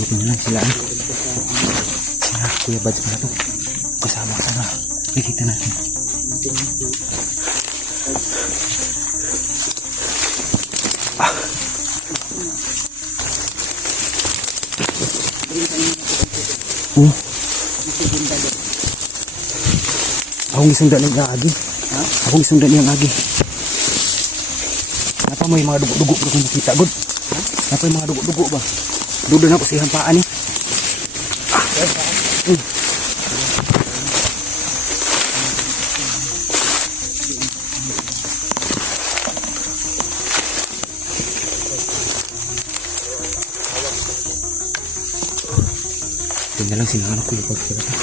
Buti na lang sila. Sila Kuya Bads pala to. Kasama ka sana. Nakikita natin. Akong isundan ng agi. Akong isundan niyang agi. Napa may mga dugo-dugo ko kung nakita, God? Napa may mga dugo-dugo ba? Dudo na ko sa iyang paan eh. Tingnan lang sinangan ko yung pagkakita.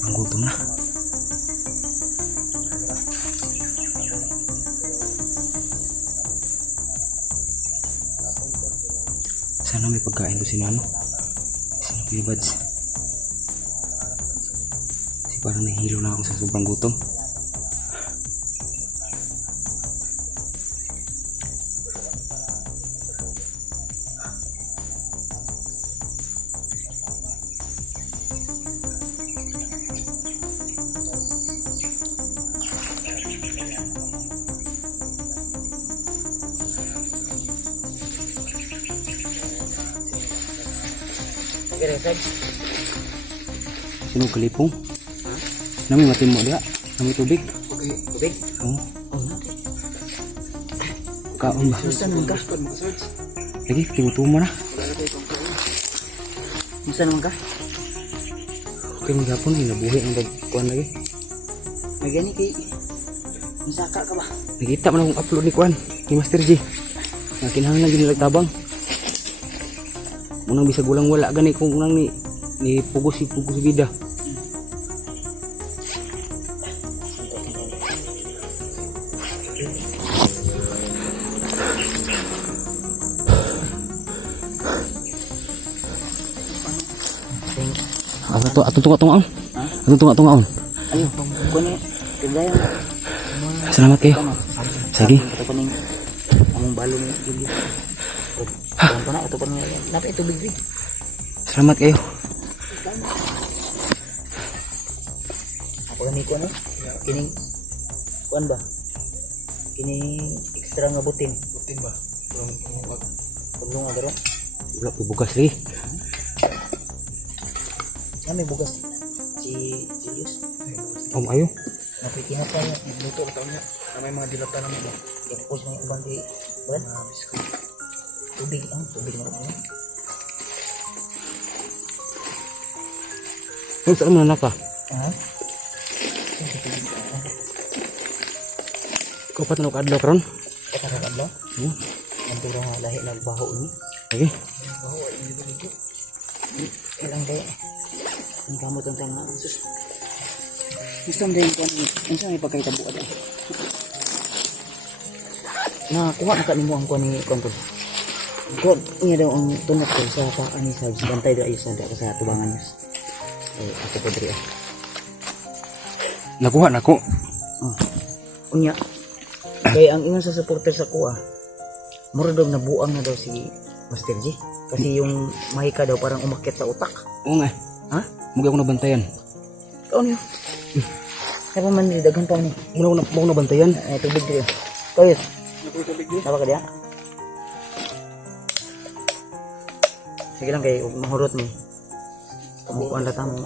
Ang gutom na. Sana may pagkain to si Nano. Sino Kuya Bads? Kasi parang nahihilo na ako sa sobrang gutom. Sino kalipong? Nami matin mo dia? Nami tubig? Tubig? Oo. Oo. Kaon ba? Saan naman ka? Lagi, timutumo na. Saan naman ka? Okay, maghapon eh. Nabuhi ang kuhan lagi. May gani kay... Masaka ka ba? Nakita mo na akong upload ni kuhan. Ni Master G. Nakinahang lagi nilang tabang. Unang bisa gulang wala gani kung unang ni pugos si bida. Atong tunga-tungaon. Atong tunga-tungaon. Ayo, kuno tindayan. Salamat kayo. Sige. Ito pa ning among balong gili. Ito na, ito pa ning napay tubig rin. Salamat kayo. Ako gani ko no. Kining kuan ba? Kining extra nga butin. Butin ba? Pulong agaro. Wala po bukas lagi. May bugas si Julius. Ayo. Napikinat pa niya. Luto ka niya. Na may mga dilata naman ba? Tapos may ubang di brad. Biskut. Tubig ang tubig na ako. Kung saan mo na ka? Ha? Ikaw pa tanong ka-adlaw karon? Kadlaw. Ang turang lahi nagbaho ni. Sige. Baho ay ligo-ligo. Ilang day. Ang kamot ang tanga. Sus. Gusto mo din ko ang sa may pagkaitabo ada. Kuha na kanimo ang kuha ni kontrol. Kuha niya daw ang tunok ko sa paani sa bantay daw ayos na sa tubangan niya. Ako po diri. Nakuha na ko. Unya. Kaya ang ingon sa supporter sa kuha. Mura daw nabuang na daw si Master G. Kasi yung mahika daw parang umakyat sa utak. Oo nga. Ha? Mugi ako nabantayan. Ano yun? Kaya pa man daghan pa ni. Muna ako nabantayan. Tubig dito. Kayos. Tubig di. Napa ka diya? Sige lang kay mahurot ni. Kamukuan na tamo.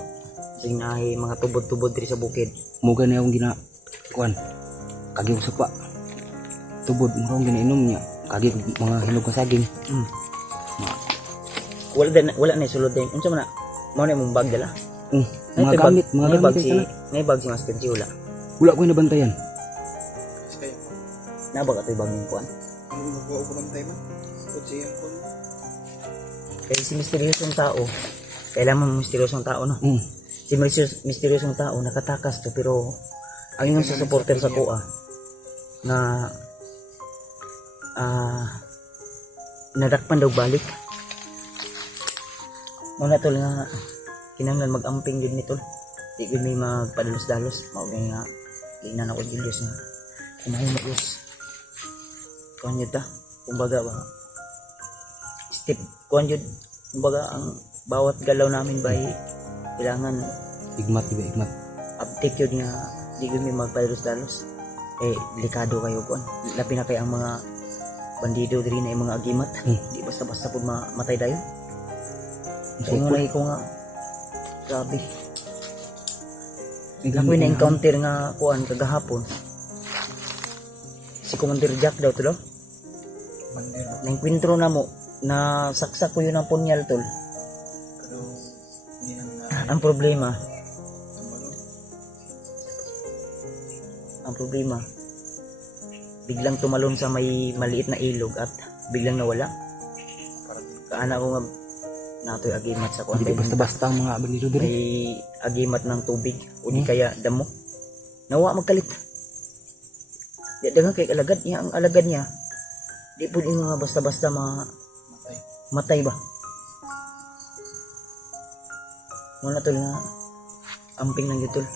Sige na ay mga tubod-tubod diri sa bukid. Muga na akong kuan. Kagi ko sapa. Tubod mo akong ginainom niya. Kagi mga hinog ka saging. Wala na sulod din. Unsa man na? Mao na imong bag dala. Mga gamit, mga bag gamit si na. bag si Master G wala. Wala ko yung nabantayan. Sige. Nabag atoy bag ning kuan. Ang magbuo ko man tayo man. Kutsi yung kun. Kaya si misteryosong tao, kailangan misteryosong tao, no? Si misteryosong tao, nakatakas to, pero ang yung sa supporter sa kuha, na nadakpan daw balik. Muna tol nga, kinanglan mag-amping din nito. Di ko may magpadalos-dalos. Maugay nga, inan ako Julius nga. Kumahin mo Diyos. Kuhan yun ta. Kumbaga ba, step, kuhan yun. Kumbaga, ang bawat galaw namin ba kailangan Igmat, iba igmat. uptake yun nga, di ko may magpadalos-dalos. Delikado kayo kuhan. Lapi na kayo ang mga bandido diri na yung mga agimat. Di basta-basta po matay dayo. So, muna ko nga, grabe. Ako'y na-encounter nga kuan kagahapon. Si Commander Jack daw to, Mandir. na-enkwentro na mo, na saksak ko yun ang punyal tol. Pero, hindi namin na. Ang problema, Tumbalo. biglang tumalon sa may maliit na ilog at biglang nawala. Parang Kaana ko nga natoy agimat sa kuan. Hindi basta-basta ang mga bandido diri. May agimat ng tubig o di kaya damo. Nawa magkalit. Di dagang kay alagad niya, ang alagad niya. Di po din nga basta-basta matay. matay ba. Muna tol nga amping ng tol.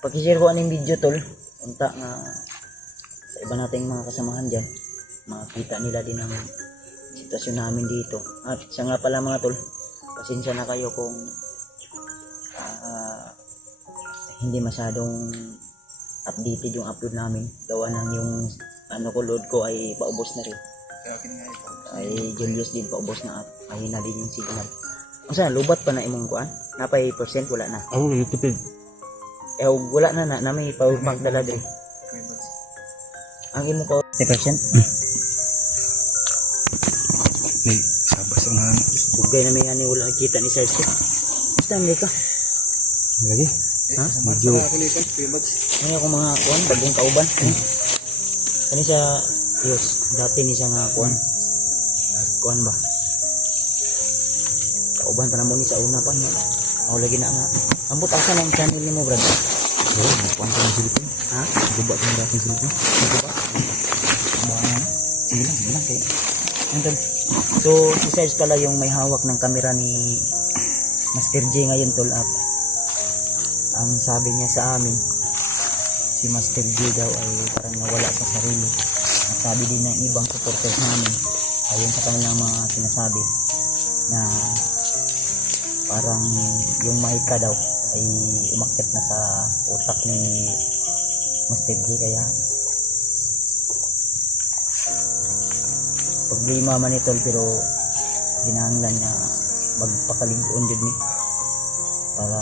Pag-share ko aning video tol, unta nga sa iba nating mga kasamahan dyan, makita nila din ang sitwasyon namin dito. At siya nga pala mga tol, pasensya na kayo kung hindi masyadong updated yung upload namin. Gawa ng yung load ko ay paubos na rin. Kaya akin nga ito. Ay Julius din paubos na up. Ay na din yung signal. Ang saan, lubat pa na imong kuan? Napay percent wala na. Ako tipid. Wala na may power bank dala din. Ang imo ko 10%. May sabas ang ano. Bugay na may ani wala kita ni Sarge. Basta may ka. Lagi. Ha? Medyo Ano ako mga kuan bagong kauban. Kani sa Diyos, dati ni siya nga kuan. Kuan ba? Kauban pa na mo ni sa una pa niya. Ako lagi na nga. Ambot asa ng channel ni mo, brad. oh, kuan ka ng silipin. Ha? Guba ka ng dating silipin. Ano ba? Sige lang kay. Andun. So, si Sarge pala yung may hawak ng kamera ni Master J ngayon tol at ang sabi niya sa amin si Master J daw ay parang nawala sa sarili at sabi din ng ibang supporters namin ayon sa kanilang mga sinasabi na parang yung mahika daw ay umakyat na sa utak ni Master J kaya problema man ito pero ginahanglan niya magpakalingkuon din ni para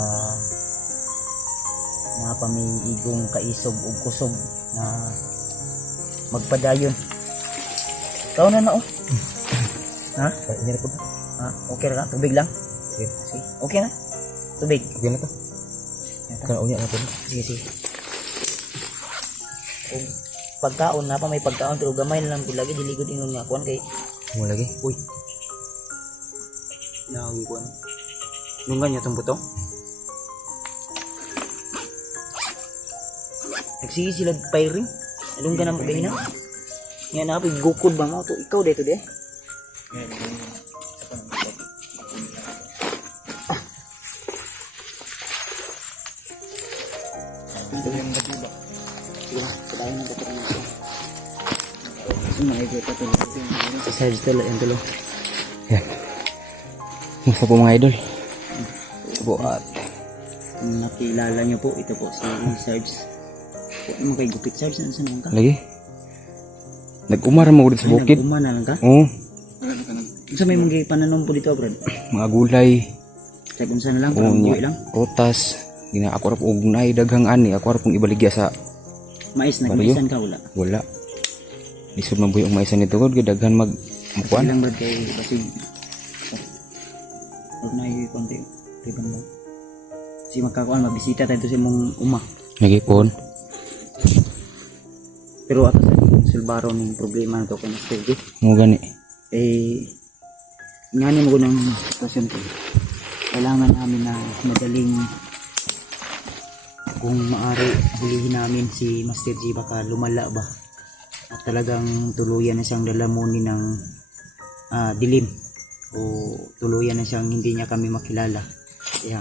napamiigong kaisog ug kusog na magpadayon. Tao na oh. Ha? Hindi ko. Ha? Okay ra tubig lang. Okay. Sige. Okay na. Tubig. Okay na to. Kana unya na to. Sige. Kung pagkaon na pa may pagkaon pero gamay na lang lagi diligod ingon nga kuan kay Mo lagi. uy. Nawi kuan. Nungan niya tong buto. Nagsige sila firing. Anong ganang magay na? Yan na, gukod ba mo? To, ikaw dito de. Ito yung nagibak. Sige na, padayon na dito na siya. So, makikita tuloy. Si Sarge tuloy, yan tuloy. Yan. Musta po mga idol? Ito po at Kung nakilala niyo po, ito po si Sarge. Ano kay gupit Sarge? Saan lang ka? lagi. Nag-umara mo dito sa bukid. Nag-uma na lang ka? Oo. Kung saan may mga pananom po dito, Brad? Mga gulay. Sa kung saan lang, Oo parang niya. buhay lang. Rotas. Gina ako ra og nay daghang ani. Ako ra pong ibaligya sa Mais, Baryo? nagmaisan ka, wala. wala. Isod man buhi ang maisan nito gud daghan mag Sige mukuan. lang, Brad, kay basig. Huwag na yung konti. Riban lang. Kasi magkakuan, mabisita tayo sa mong uma. Nagipon. Pero ato sa sulbaro ng problema na to kung Master J. Mo gani. Eh, nganin ko ng sitwasyon ko. Kailangan namin na madaling kung maaari hulihin namin si Master G, baka lumala ba at talagang tuluyan na siyang lalamunin ng dilim o tuluyan na siyang hindi niya kami makilala. Kaya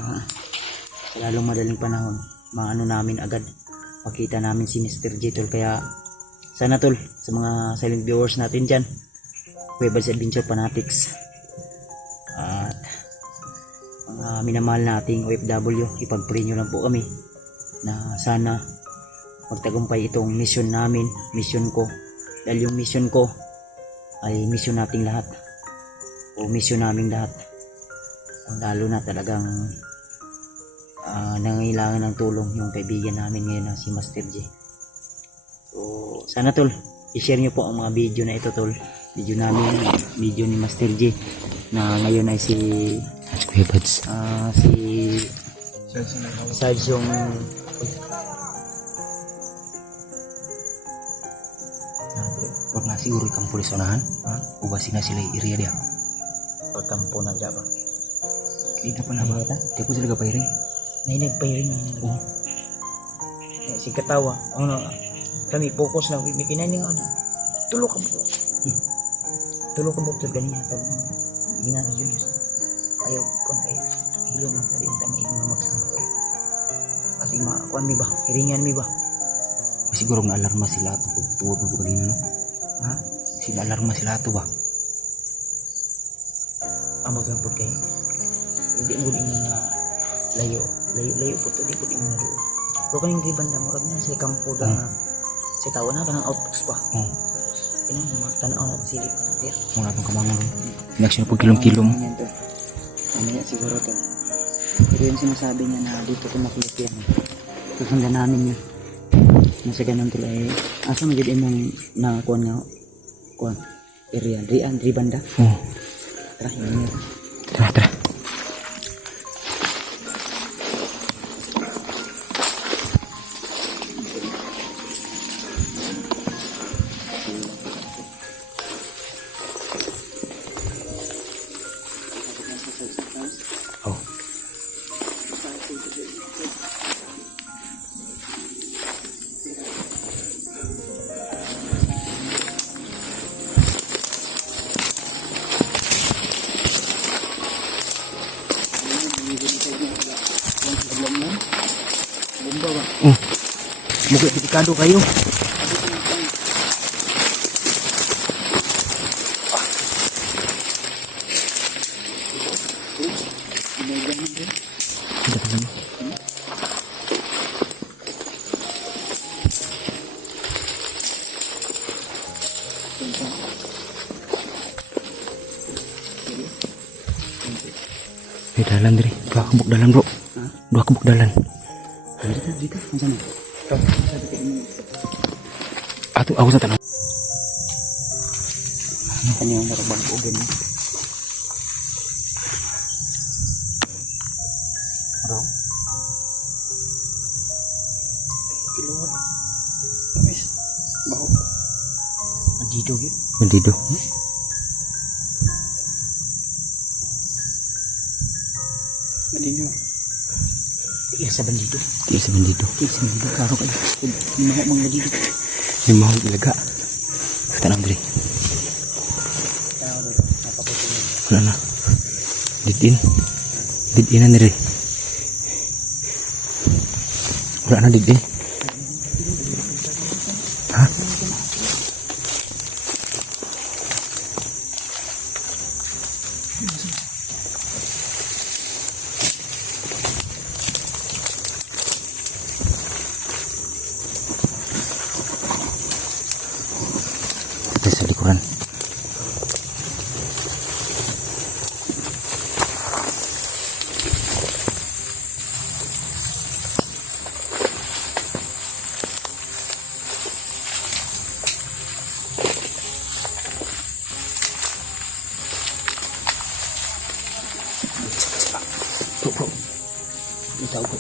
sa lalong madaling panahon maano namin agad makita namin si Mr. G tol. Kaya sana tol, sa mga silent viewers natin dyan, Cuevas Adventure Fanatics at mga minamahal nating OFW, ipag-pray nyo lang po kami na sana magtagumpay itong mission namin, mission ko, dahil yung mission ko ay mission nating lahat o mission naming lahat. Ang lalo na talagang nangailangan ng tulong yung kaibigan namin ngayon na si Master G. So sana tol, i-share nyo po ang mga video na ito tol, video namin, video ni Master G na ngayon ay si Kuya Buds. si Size na hawak. Sarge yung Huwag na siguro ikang pulis unahan. Ubasin na sila yung area dia. pagkampo na dyan ba? Kita pa na ba? Nakita? Di po sila kapahiring. Nainig pa rin. Oo. Si katawa, ano, kami focus na, may kinain nga, tulog ka po. Tulog ka po, tulog ganyan. Ginaan na Julius. Ayaw, kung kayo, hilo na, dali yung tama yung magsama kayo. Kasi kuan mi ba? Hiringan mi ba? Siguro na alarma sila ito pag tuwag po kanina, no? Ha? Sila alarma sila ito ba? Amo sa pud kay. Hindi mo din nga layo po to, di po din nga doon. Pero kaning di banda murag na sa kampo da nga sa tawa na kanang outpost pa. Oo. Inang tanaw na silip ka na diya. Muna itong kamangon. Next yun po kilom-kilom. Ganyan to. Ano yan siguro to. Pero yung sinasabi niya na dito ko makulit yan. Susundan namin yun. Nasa ganun tuloy ay asa magiged imong nakakuan nga kuan area Dri banda. Oo. Tara yun. Tara, tara. Oh. Mukha delikado kayo. May dalan diri. Dua kabuk dalan bro. Dua kabuk dalan. Dito, macam mana? Aku sa tanong. Ano yung narabag oven? Bro? Kiluan. Amis. Baho. Dito gitu. Bandido. Maninyo. Iya sa bandido. Iya sa bandido. Iya sa bandido. Klaro kayo. Mga bandido. Yung mahal ilaga. Sa tanong diri. Kaya ako dito. Napapusin yun. Wala na. Didin. Didin na niri. Wala na didin. Ha? Ito sa likuran. Bro. Ito ako.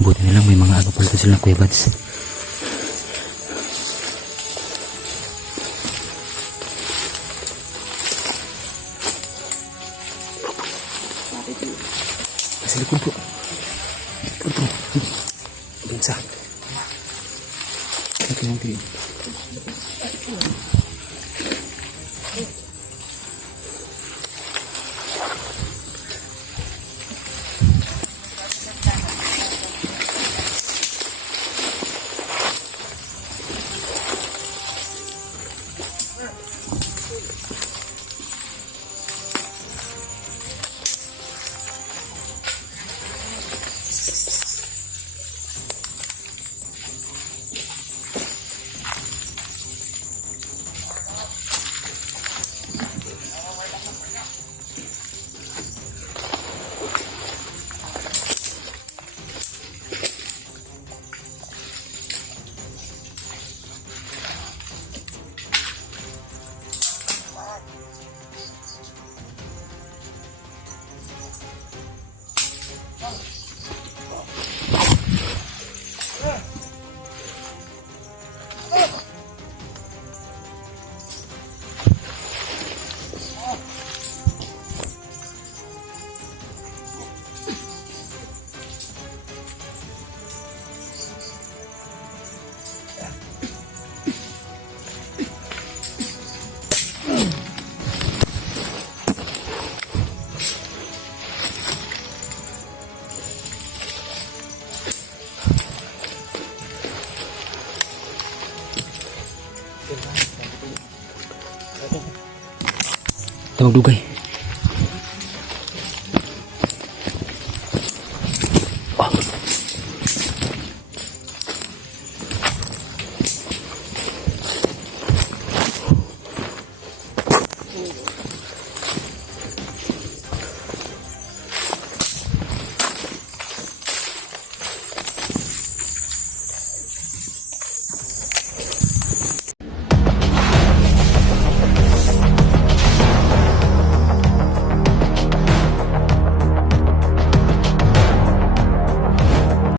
Buti na lang may mga ano pala sila Kuya Bads. Sa likod po. Bro. Doon sa. Okay. Tawag dugay.